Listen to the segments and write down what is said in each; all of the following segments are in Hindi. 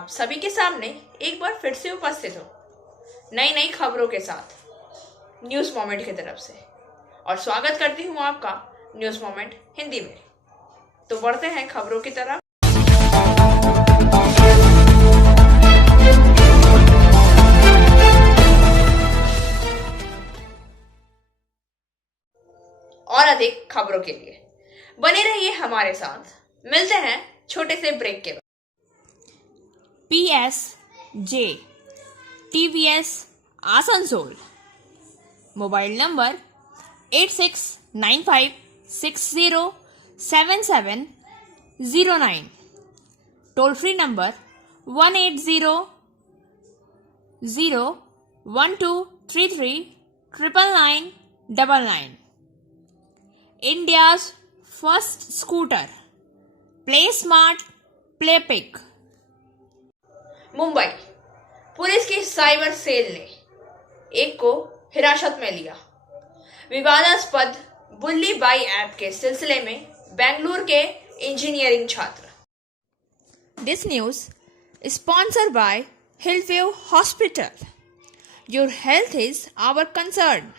आप सभी के सामने एक बार फिर से उपस्थित हो नई नई खबरों के साथ न्यूज़ मोमेंट की तरफ से। और स्वागत करती हूँ आपका न्यूज़ मोमेंट हिंदी में। तो बढ़ते हैं खबरों की तरफ। और अधिक खबरों के लिए बने रहिए हमारे साथ। मिलते हैं छोटे से ब्रेक के बाद। PSJ TVS Asansol mobile number 8695607709, toll free number 1800123399999। India's first scooter, play smart play pick. Mumbai police की साइबर सेल ने एक को हिरासत में लिया। विवादास्पद बुल्ली बाई ऐप के सिलसिले में बेंगलुरु के इंजीनियरिंग छात्र। This news sponsored by Hillview hospital. Your health is our concern.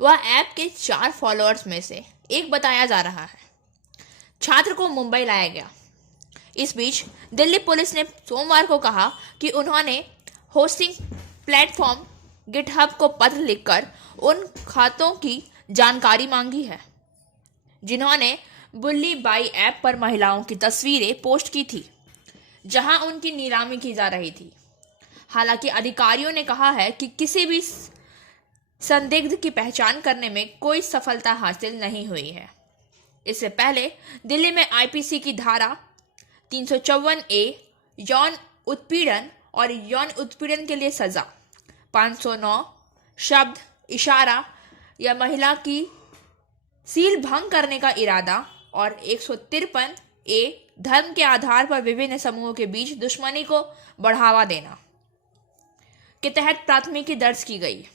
वह ऐप के 4 फॉलोअर्स में से एक बताया जा रहा है। छात्र को मुंबई लाया गया। इस बीच दिल्ली पुलिस ने सोमवार को कहा कि उन्होंने होस्टिंग प्लेटफॉर्म गिटहब को पत्र लिखकर उन खातों की जानकारी मांगी है जिन्होंने बुल्ली बाई ऐप पर महिलाओं की तस्वीरें पोस्ट की थी, जहां उनकी नीलामी की जा रही थी। हालांकि अधिकारियों ने कहा है कि किसी भी संदिग्ध की पहचान करने में कोई सफलता हासिल नहीं हुई है। इससे पहले दिल्ली में आईपीसी की धारा 354A यौन उत्पीड़न और यौन उत्पीड़न के लिए सजा, 509 शब्द इशारा या महिला की सील भंग करने का इरादा और 153A धर्म के आधार पर विभिन्न समूहों के बीच दुश्मनी को बढ़ावा देना के तहत प्राथमिकी दर्ज की गई।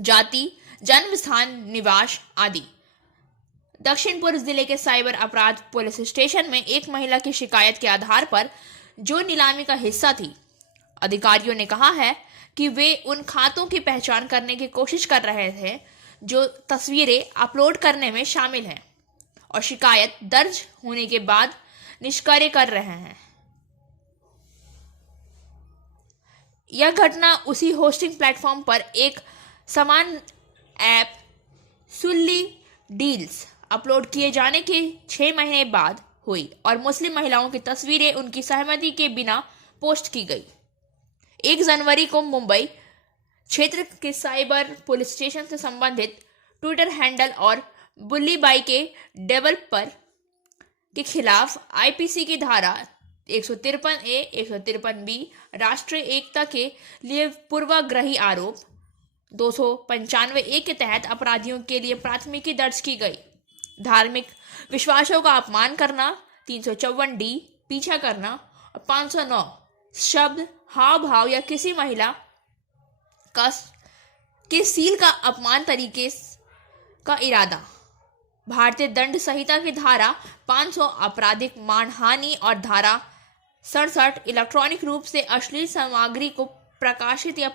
जाति, जन्म स्थान, निवास आदि। दक्षिण पूर्व जिले के साइबर अपराध पुलिस स्टेशन में एक महिला की शिकायत के आधार पर जो नीलामी का हिस्सा थी, अधिकारियों ने कहा है कि वे उन खातों की पहचान करने की कोशिश कर रहे थे जो तस्वीरें अपलोड करने में शामिल हैं और शिकायत दर्ज होने के बाद निष्क्रिय कर रहे हैं। यह घटना उसी होस्टिंग प्लेटफॉर्म पर एक समान ऐप सुल्ली डील्स अपलोड किए जाने के 6 महीने बाद हुई और मुस्लिम महिलाओं की तस्वीरें उनकी सहमति के बिना पोस्ट की गई। 1 जनवरी को मुंबई क्षेत्र के साइबर पुलिस स्टेशन से संबंधित ट्विटर हैंडल और बुल्ली बाई के डेवलपर के खिलाफ आईपीसी की धारा 153A 153B राष्ट्रीय एकता के लिए पूर्वाग्रही आरोप 295A के तहत अपराधियों के लिए प्राथमिकी दर्ज की गई। धार्मिक विश्वासों का अपमान करना, 354D पीछा करना और 509 शब्द, हाव भाव या किसी महिला का के सील का अपमान तरीके का इरादा। भारतीय दंड संहिता की धारा 500 आपराधिक मानहानि और धारा 67 इलेक्ट्रॉनिक रूप से अश्लील सामग्री को प्रकाशित या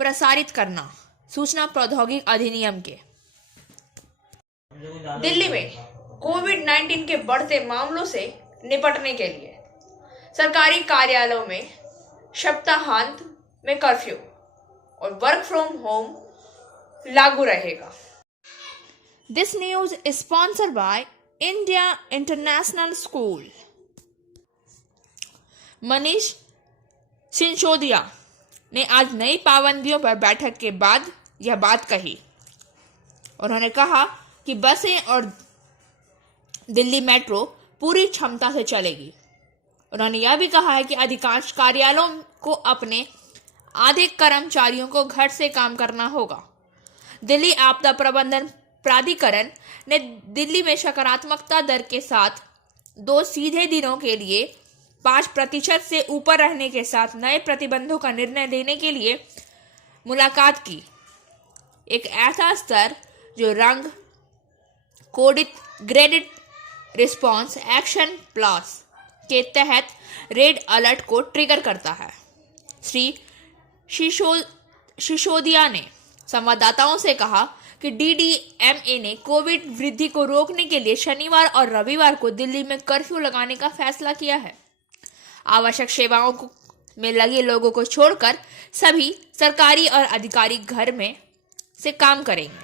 प्रसारित करना, सूचना प्रौद्योगिकी अधिनियम के। दिल्ली में कोविड-19 के बढ़ते मामलों से निपटने के लिए सरकारी कार्यालयों में सप्ताहांत में कर्फ्यू और वर्क फ्रॉम होम लागू रहेगा। This news is sponsored by India international school. Manish Sisodia ने आज नई पाबंदियों पर बैठक के बाद यह बात कही। उन्होंने कहा कि बसें और दिल्ली मेट्रो पूरी क्षमता से चलेगी। उन्होंने यह भी कहा है कि अधिकांश कार्यालयों को अपने आधे कर्मचारियों को घर से काम करना होगा। दिल्ली आपदा प्रबंधन प्राधिकरण ने दिल्ली में सकारात्मकता दर के साथ 2 सीधे दिनों के लिए 5% से ऊपर रहने के साथ नए प्रतिबंधों का निर्णय लेने के लिए मुलाकात की। एक ऐसा स्तर जो रंग कोडित ग्रेडेड रिस्पॉन्स एक्शन प्लस के तहत रेड अलर्ट को ट्रिगर करता है। श्री सिसोदिया ने संवाददाताओं से कहा कि डीडीएमए ने कोविड वृद्धि को रोकने के लिए शनिवार और रविवार को दिल्ली में कर्फ्यू लगाने का फैसला किया है। आवश्यक सेवाओं में लगे लोगों को छोड़कर सभी सरकारी और अधिकारी घर में से काम करेंगे।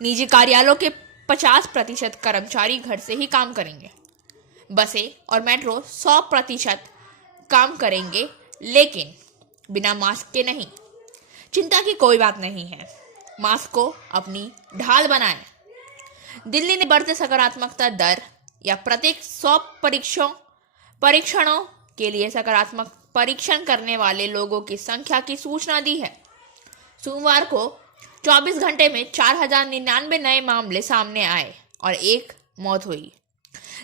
निजी कार्यालयों के 50% कर्मचारी घर से ही काम करेंगे। बसें और मेट्रो 100% काम करेंगे, लेकिन बिना मास्क के नहीं। चिंता की कोई बात नहीं है, मास्क को अपनी ढाल बनाएं। दिल्ली ने बढ़ते सकारात्मकता दर या प्रत्येक 100 परीक्षणों के लिए सकारात्मक परीक्षण करने वाले लोगों की संख्या की सूचना दी है। सोमवार को 24 घंटे में 4099 नए मामले सामने आए और एक मौत हुई।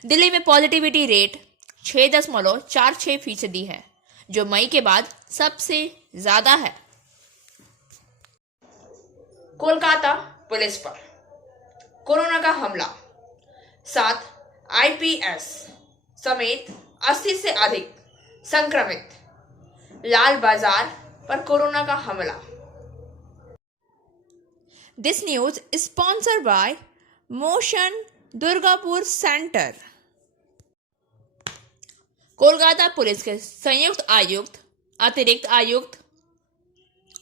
दिल्ली में पॉजिटिविटी रेट 6.46% है, जो मई के बाद सबसे ज्यादा है। कोलकाता पुलिस पर कोरोना का हमला, 7 आईपीएस समेत 80 से अधिक संक्रमित। लाल बाजार पर कोरोना का हमला। This news is sponsored by Motion Durgapur centre. Kolkata police के संयुक्त आयुक्त, अतिरिक्त आयुक्त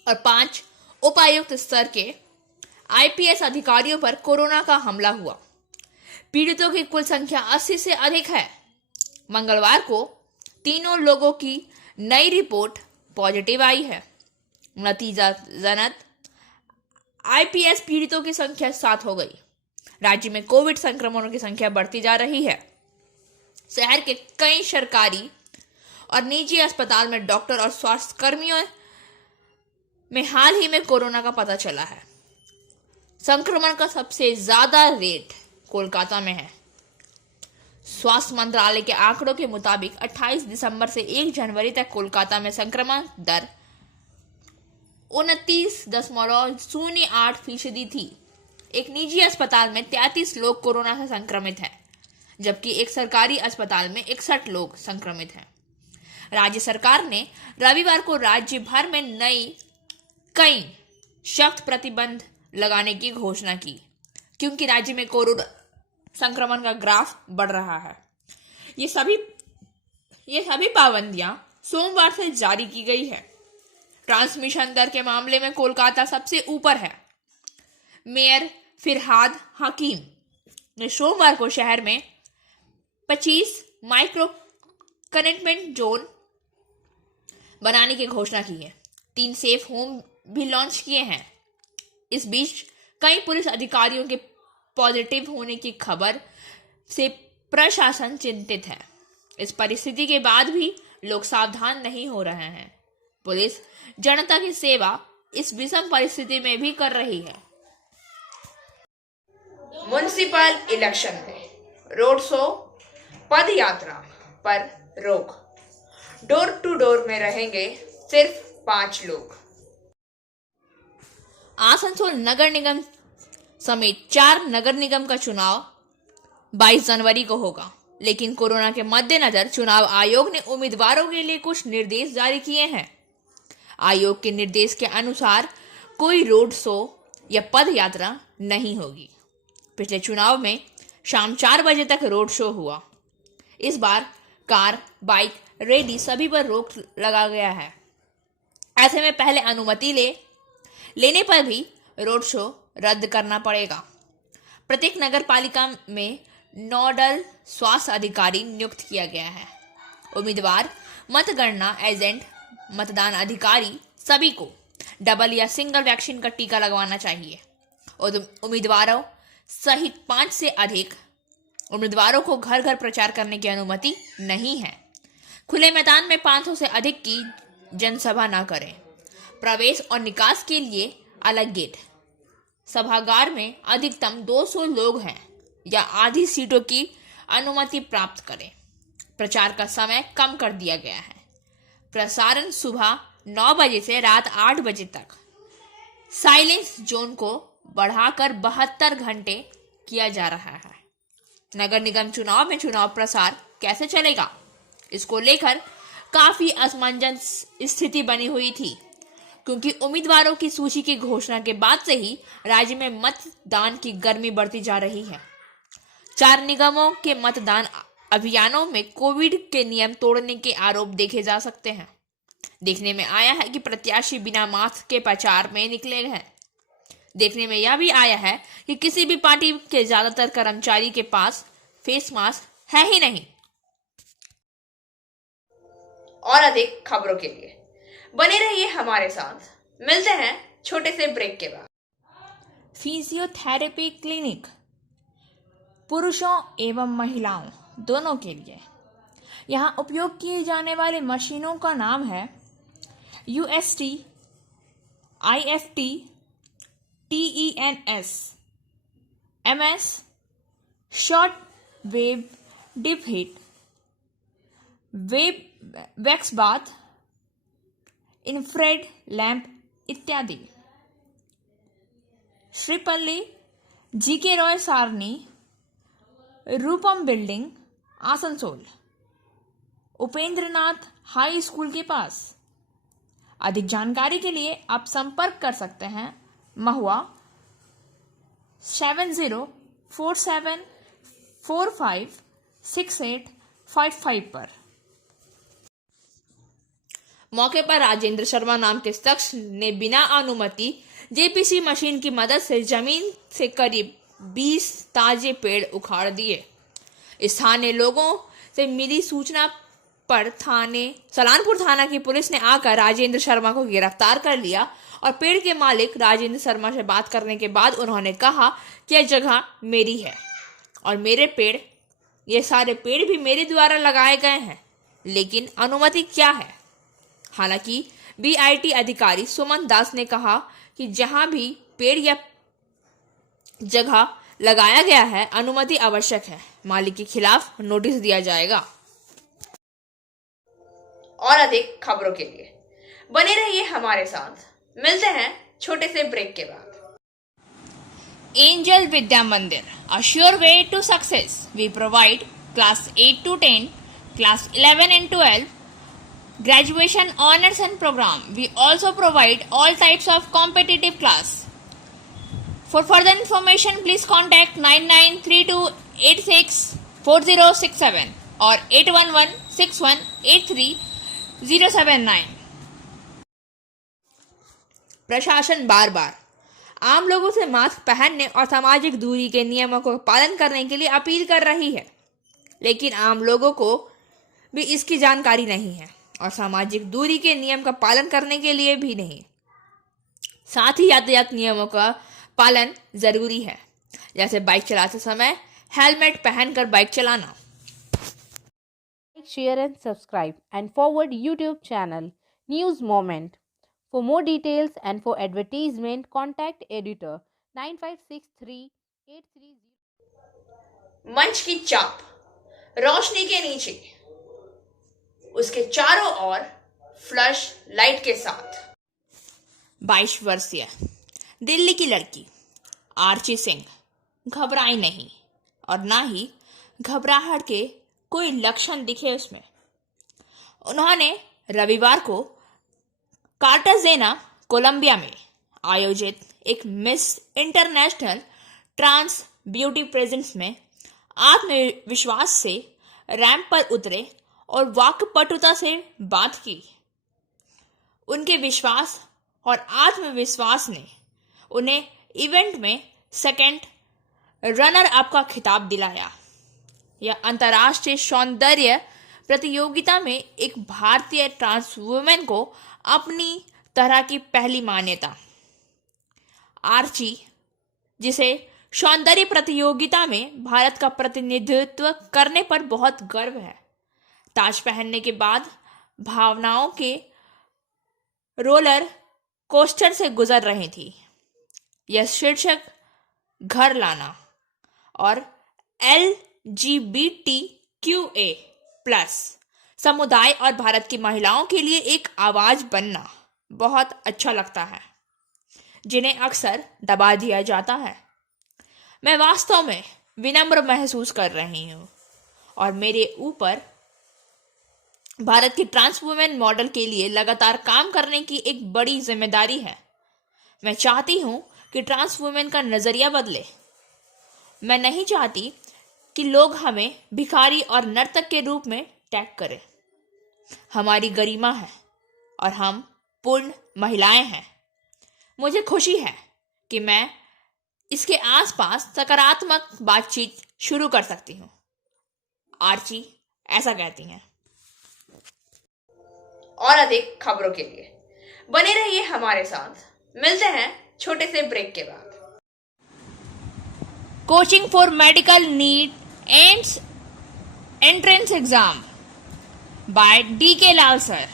और 5 उपायुक्त स्तर के आईपीएस अधिकारियों पर कोरोना का हमला हुआ। पीड़ितों की कुल संख्या 80 से अधिक है। मंगलवार को तीनों लोगों की नई रिपोर्ट पॉजिटिव आई है। नतीजतन आईपीएस पीड़ितों की संख्या 7 हो गई। राज्य में कोविड संक्रमणों की संख्या बढ़ती जा रही है। शहर के कई सरकारी और निजी अस्पताल में डॉक्टर और स्वास्थ्य कर्मियों में हाल ही में कोरोना का पता चला है। संक्रमण का सबसे ज्यादा रेट कोलकाता में है। स्वास्थ्य मंत्रालय के आंकड़ों के मुताबिक 28 दिसंबर से 1 जनवरी तक कोलकाता में संक्रमण दर 29.08% थी। एक निजी अस्पताल में 33 लोग कोरोना से संक्रमित हैं, जबकि एक सरकारी अस्पताल में 61 लोग संक्रमित हैं। राज्य सरकार ने रविवार को राज्य भर में कई सख्त प्रतिबंध लगाने की घोषणा की, क्योंकि राज्य में कोरोना संक्रमण का ग्राफ बढ़ रहा है। ये सभी पाबंदियां सोमवार से जारी की गई है। ट्रांसमिशन दर के मामले में कोलकाता सबसे ऊपर है। मेयर फिरहाद हकीम ने सोमवार को शहर में 25 माइक्रो कंटेनमेंट जोन बनाने की घोषणा की है। 3 सेफ होम भी लॉन्च किए हैं। इस बीच कई पुलिस अधिकारियों के पॉजिटिव होने की खबर से प्रशासन चिंतित है। इस परिस्थिति के बाद भी लोग सावधान नहीं हो रहे हैं। पुलिस जनता की सेवा इस विषम परिस्थिति में भी कर रही है। म्युनिसिपल इलेक्शन में रोड शो, पद यात्रा पर रोक। डोर टू डोर में रहेंगे सिर्फ 5 लोग। आसनसोल नगर निगम समेत 4 नगर निगम का चुनाव 22 जनवरी को होगा, लेकिन कोरोना के मद्देनजर चुनाव आयोग ने उम्मीदवारों के लिए कुछ निर्देश जारी किए हैं। आयोग के निर्देश के अनुसार कोई रोड शो या पद यात्रा नहीं होगी। पिछले चुनाव में शाम 4 बजे तक रोड शो हुआ। इस बार कार, बाइक, रैली सभी पर रोक लगा गया है। ऐसे में पहले अनुमति लेने पर भी रोड शो रद्द करना पड़ेगा। प्रत्येक नगर पालिका में नोडल स्वास्थ्य अधिकारी नियुक्त किया गया है। उम्मीदवार, मतगणना एजेंट, मतदान अधिकारी सभी को डबल या सिंगल वैक्सीन का टीका लगवाना चाहिए। और उम्मीदवारों सहित 5 से अधिक उम्मीदवारों को घर घर प्रचार करने की अनुमति नहीं है। खुले मैदान में 500 से अधिक की जनसभा न करें। प्रवेश और निकास के लिए अलग गेट। सभागार में अधिकतम 200 लोग हैं या आधी सीटों की अनुमति प्राप्त करें। प्रचार का समय कम कर दिया गया है। प्रसारण सुबह 9 बजे से रात 8 बजे तक। साइलेंस जोन को बढ़ाकर 72 घंटे किया जा रहा है। नगर निगम चुनाव में चुनाव प्रसार कैसे चलेगा, इसको लेकर काफी असमंजस स्थिति बनी हुई थी, क्योंकि उम्मीदवारों की सूची की घोषणा के बाद से ही राज्य में मतदान की गर्मी बढ़ती जा रही है। 4 निगमों के मतदान अभियानों में कोविड के नियम तोड़ने के आरोप देखे जा सकते हैं। देखने में आया है कि प्रत्याशी बिना मास्क के प्रचार में निकले हैं। देखने में यह भी आया है कि किसी भी पार्टी के ज्यादातर कर्मचारी के पास फेस मास्क है ही नहीं। और अधिक खबरों के लिए बने रहिए हमारे साथ। मिलते हैं छोटे से ब्रेक के बाद। फिजियोथेरेपी क्लिनिक पुरुषों एवं महिलाओं दोनों के लिए। यहाँ उपयोग किए जाने वाले मशीनों का नाम है UST, IFT, TENS, MS, short wave deep heat, web wax bath, infrared lamp इत्यादि। Shripalli, GK Roy Sarani, Rupam building, Asansol, Upendranath high school के पास। अधिक जानकारी के लिए आप संपर्क कर सकते हैं महुआ 7047456855 पर। मौके पर राजेंद्र शर्मा नाम के शख्स ने बिना अनुमति JPC मशीन की मदद से जमीन से करीब 20 ताजे पेड़ उखाड़ दिए। स्थानीय लोगों से मिली सूचना पर सलानपुर थाना की पुलिस ने आकर राजेंद्र शर्मा को गिरफ्तार कर लिया और पेड़ के मालिक राजेंद्र शर्मा से बात करने के बाद उन्होंने कहा कि यह जगह मेरी है और ये सारे पेड़ भी मेरे द्वारा लगाए गए हैं, लेकिन अनुमति क्या है। हालांकि BIT अधिकारी सुमन दास ने कहा कि जहां भी पेड़ या जगह लगाया गया है अनुमति आवश्यक है, मालिक के खिलाफ नोटिस दिया जाएगा। और अधिक खबरों के लिए बने रहिए हमारे साथ। मिलते हैं छोटे से ब्रेक के बाद। एंजल विद्या मंदिर, a sure way to success. We provide class 8 to 10, class 11 and 12, graduation honors and program. We also provide all types of competitive class. For further information, please contact 9932864067 or 8116183079. प्रशासन बार बार आम लोगों से मास्क पहनने और सामाजिक दूरी के नियमों को पालन करने के लिए अपील कर रही है, लेकिन आम लोगों को भी इसकी जानकारी नहीं है और सामाजिक दूरी के नियम का पालन करने के लिए भी नहीं। साथ ही यातायात नियमों का पालन जरूरी है, जैसे बाइक चलाते समय हेलमेट पहनकर बाइक चलाना। Like, share and subscribe and forward YouTube channel News Moment. For more details and for advertisement, contact editor 956383. मंच की चाप रोशनी के नीचे, उसके चारों ओर फ्लैश लाइट के साथ 22 वर्षीय दिल्ली की लड़की आर्ची सिंह घबराई नहीं और ना ही घबराहट के कोई लक्षण दिखे उसमें। उन्होंने रविवार को कार्टाजेना, कोलंबिया में आयोजित एक miss international trans beauty presence में आत्मविश्वास से रैंप पर उतरे और वाक्पटुता से बात की। उनके विश्वास और आत्मविश्वास ने उन्हें इवेंट में सेकंड रनर अप का खिताब दिलाया। यह अंतर्राष्ट्रीय सौंदर्य प्रतियोगिता में एक भारतीय ट्रांस वुमेन को अपनी तरह की पहली मान्यता। आर्ची, जिसे सौंदर्य प्रतियोगिता में भारत का प्रतिनिधित्व करने पर बहुत गर्व है, ताज पहनने के बाद भावनाओं के रोलर कोस्टर से गुजर रही थी। यह शीर्षक घर लाना और LGBTQA+ समुदाय और भारत की महिलाओं के लिए एक आवाज बनना बहुत अच्छा लगता है, जिन्हें अक्सर दबा दिया जाता है। मैं वास्तव में विनम्र महसूस कर रही हूँ और मेरे ऊपर भारत के ट्रांस वुमेन मॉडल के लिए लगातार काम करने की एक बड़ी जिम्मेदारी है। मैं चाहती हूं कि ट्रांस वुमेन का नजरिया बदले। मैं नहीं चाहती कि लोग हमें भिखारी और नर्तक के रूप में टैग करें। हमारी गरिमा है और हम पूर्ण महिलाएं हैं। मुझे खुशी है कि मैं इसके आसपास सकारात्मक बातचीत शुरू कर सकती हूँ। आर्ची ऐसा कहती हैं। और अधिक खबरों के लिए बने रहिए हमारे साथ। मिलते हैं छोटे से ब्रेक के बाद। Coaching for medical NEET ends entrance exam by DK Lal sir.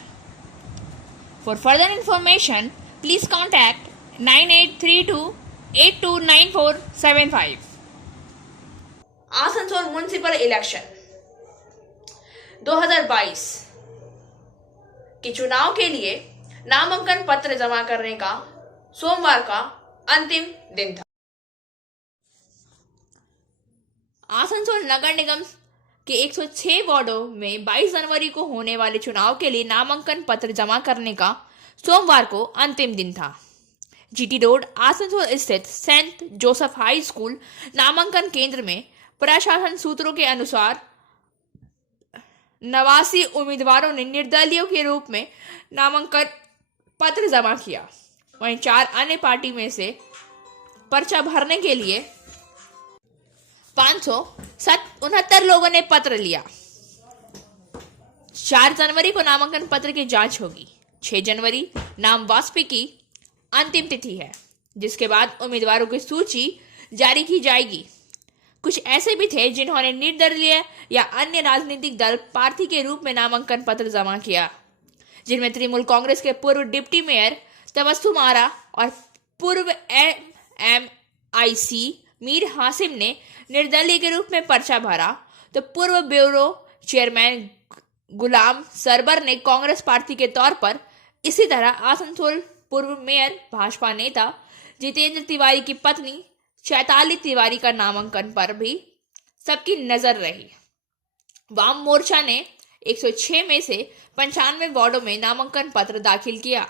For further information, please contact 9832829475. Asansol municipal election 2022 के चुनाव के लिए नामांकन पत्र जमा करने का सोमवार का अंतिम दिन था। आसनसोल नगर निगम के 106 वार्डों में 22 जनवरी को होने वाले चुनाव के लिए नामांकन पत्र जमा करने का सोमवार को अंतिम दिन था। GT रोड आसनसोल स्थित सेंट जोसेफ हाई स्कूल नामांकन केंद्र में प्रशासन सूत्रों के अनुसार 89 उम्मीदवारों ने निर्दलीय के रूप में नामांकन पत्र जमा किया। वहीं 4 अन्य पार्टी में से पर्चा भरने के लिए 569 लोगों ने पत्र लिया। 4 जनवरी को नामांकन पत्र की जांच होगी। 6 जनवरी नाम वापसी की अंतिम तिथि है, जिसके बाद उम्मीदवारों की सूची जारी की जाएगी। कुछ ऐसे भी थे जिन्होंने निर्दलीय या अन्य राजनीतिक दल प्रार्थी के रूप में नामांकन पत्र जमा किया, जिनमें तृणमूल कांग्रेस के पूर्व डिप्टी मेयर तबस्सुम आरा और पूर्व MIC मीर हासिम ने निर्दलीय के रूप में पर्चा भरा, तो पूर्व ब्यूरो चेयरमैन गुलाम सरबर ने कांग्रेस पार्टी के तौर पर। इसी तरह आसनसोल पूर्व मेयर भाजपा नेता जितेंद्र तिवारी की पत्नी चैताली तिवारी का नामांकन पर भी सबकी नजर रही। वाम मोर्चा ने 106 में से 95 वार्डों में नामांकन पत्र दाखिल किया।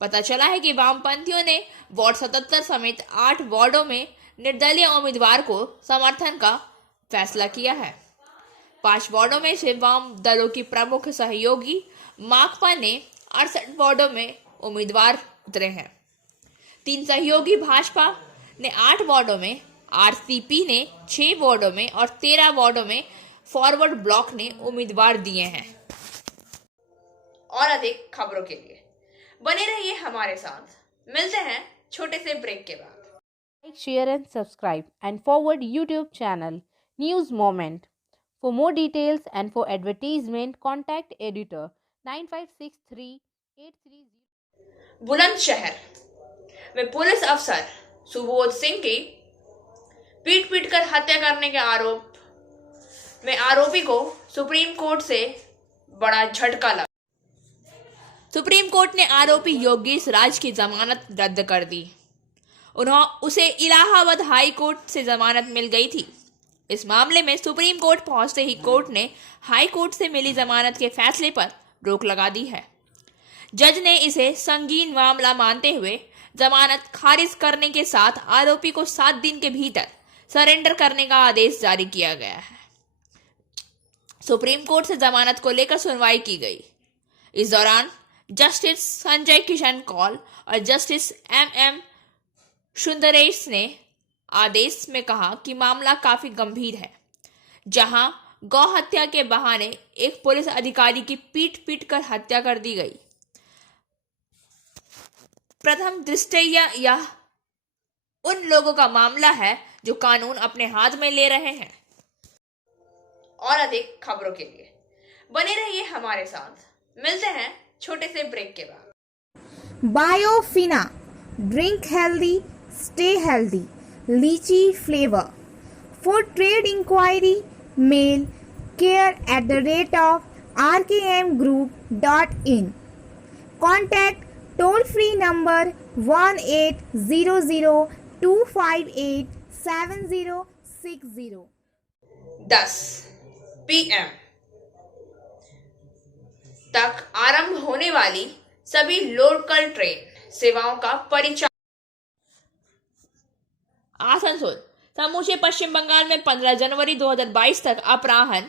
पता चला है कि वामपंथियों ने वार्ड 77 समेत 8 वार्डों में निर्दलीय उम्मीदवार को समर्थन का फैसला किया है। 5 वार्डों में से वाम दलों की प्रमुख सहयोगी माकपा ने 68 वार्डों में उम्मीदवार उतरे हैं। 3 सहयोगी भाजपा ने 8 वार्डों में, RCP ने 6 वार्डों में और 13 वार्डों में फॉरवर्ड ब्लॉक ने उम्मीदवार दिए हैं। और अधिक खबरों के लिए बने रहिए हमारे साथ। मिलते हैं छोटे से ब्रेक के बाद। Like, share and subscribe and forward YouTube channel News Moment. For more details and for advertisement, contact editor 956383. Bulandshahr में पुलिस अफसर सुबोध सिंह की पीट कर हत्या करने के आरोप में आरोपी को सुप्रीम कोर्ट से बड़ा झटका लगा। सुप्रीम कोर्ट ने आरोपी योगेश राज की जमानत रद्द कर दी। उसे इलाहाबाद हाई कोर्ट से जमानत मिल गई थी। इस मामले में सुप्रीम कोर्ट पहुंचते ही कोर्ट ने हाई कोर्ट से मिली जमानत के फैसले पर रोक लगा दी है। जज ने इसे संगीन मामला मानते हुए जमानत खारिज करने के साथ आरोपी को 7 दिन के भीतर सरेंडर करने का आदेश जारी किया गया है। सुप्रीम कोर्ट से जमानत को लेकर सुनवाई की गई। इस दौरान जस्टिस संजय किशन कौल और जस्टिस MM सुंदरेश ने आदेश में कहा कि मामला काफी गंभीर है, जहां गौ हत्या के बहाने एक पुलिस अधिकारी की पीट कर हत्या कर दी गई। प्रथम दृष्टया यह उन लोगों का मामला है जो कानून अपने हाथ में ले रहे हैं। और अधिक खबरों के लिए बने रहिए हमारे साथ। मिलते हैं छोटे से ब्रेक के बाद। Biofina, drink healthy, stay healthy, lychee flavor. For trade inquiry, mail care@rkmgroup.in. Contact toll-free number 1800-258-7060. 10 PM तक आरंभ होने वाली सभी लोकल ट्रेन सेवाओं का परिचालन। आसनसोल समूचे पश्चिम बंगाल में 15 जनवरी 2022 तक अपराह्न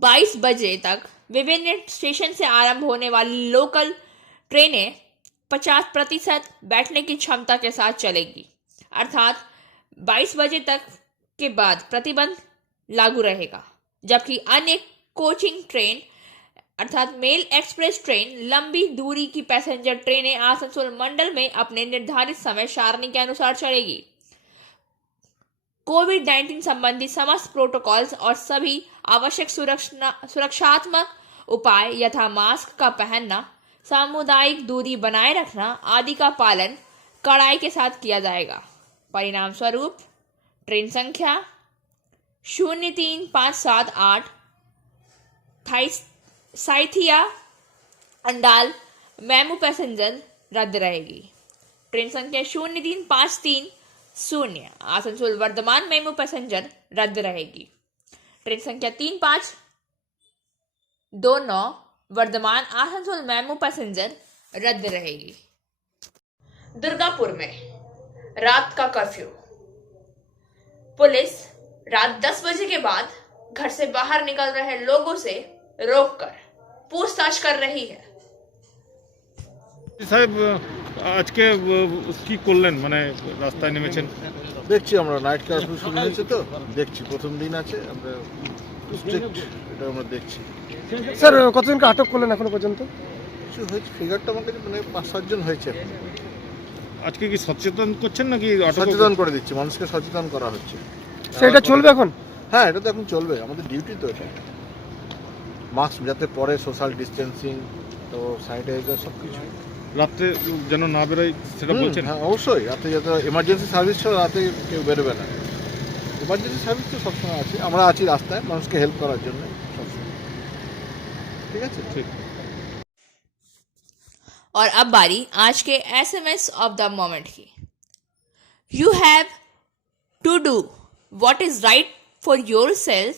22 बजे तक विभिन्न स्टेशन से आरंभ होने वाली लोकल ट्रेनें 50% बैठने की क्षमता के साथ चलेगी, अर्थात 22 बजे तक के बाद प्रतिबंध लागू रहेगा, जबकि अन्य कोचिंग ट्रेन अर्थात मेल एक्सप्रेस ट्रेन, लंबी दूरी की पैसेंजर ट्रेनें आसनसोल मंडल में अपने निर्धारित समय सारणी के अनुसार चलेगी। कोविड-19 संबंधी समस्त प्रोटोकॉल्स और सभी आवश्यक सुरक्षात्मक उपाय यथा मास्क का पहनना, सामुदायिक दूरी बनाए रखना आदि का पालन कड़ाई के साथ किया जाएगा। परिणाम स्वरूप ट्रेन संख्या 03578 साइथिया अंडाल मेमू पैसेंजर रद्द रहेगी। ट्रेन संख्या 03530 आसनसोल वर्धमान मेमू पैसेंजर रद्द रहेगी। ट्रेन संख्या 3529 वर्धमान आसनसोल मेमू पैसेंजर रद्द रहेगी। दुर्गापुर में रात का कर्फ्यू। पुलिस रात 10 बजे के बाद घर से बाहर निकल रहे लोगों से रोककर पूछताछ कर रही है। সাহেব আজকে কি করলেন, মানে রাস্তায় নেমেছেন? দেখছি আমরা নাইট কারফিউ শুরু হয়েছে তো দেখছি, প্রথম দিন আছে, আমরা স্ট্রিক্ট এটা আমরা দেখছি। স্যার কতজনকে আটক করলেন এখনো পর্যন্ত? কিছু হয়েছে, ফিগারটা আমার কাছে মানে 5-7 জন হয়েছে। আজকে কি সচেতন করছেন নাকি সচেতন করে দিচ্ছি, মানুষকে সচেতন করা হচ্ছে। স্যার এটা চলবে এখন? হ্যাঁ, এটা তো এখন চলবে, আমাদের ডিউটি তো এটা। মাস্ক যাতে পরে, সোশ্যাল ডিস্টেন্সিং, তো স্যানিটাইজার সব কিছু। রাতে যেন না বেরোয় সেটা বলছেন? হ্যাঁ অবশ্যই, রাতে যাতে এমার্জেন্সি সার্ভিস ছাড়া রাতে কেউ বেরোবে না। এমার্জেন্সি সার্ভিস তো সবসময় আছে, আমরা আছি রাস্তায় মানুষকে হেল্প করার জন্য সবসময়। ঠিক আছে, ঠিক। और अब बारी आज के SMS ऑफ द मोमेंट की। You have to do what is right for yourself,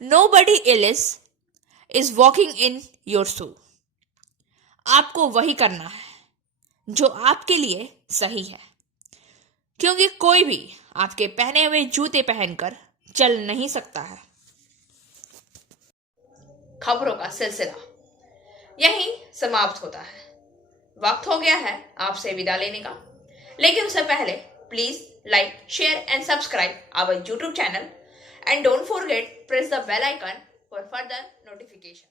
nobody else is walking in your shoe. आपको वही करना है जो आपके लिए सही है, क्योंकि कोई भी आपके पहने हुए जूते पहनकर चल नहीं सकता है। खबरों का सिलसिला यहीं समाप्त होता है। वक्त हो गया है आपसे विदा लेने का, लेकिन उससे पहले please like, share and subscribe our YouTube channel and don't forget press the bell icon for further notification.